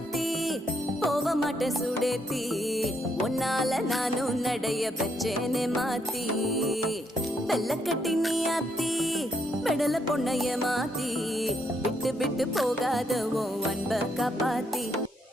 மாத்தி போக மாட்டேன் சுடேத்தி உன்னால நானும் நடைய பெற்றேனே மாத்தி வெள்ள கட்டி நீ ஆத்தி பெடல பொண்ணைய மாத்தி விட்டு விட்டு போகாத உன் அன்ப காப்பாத்தி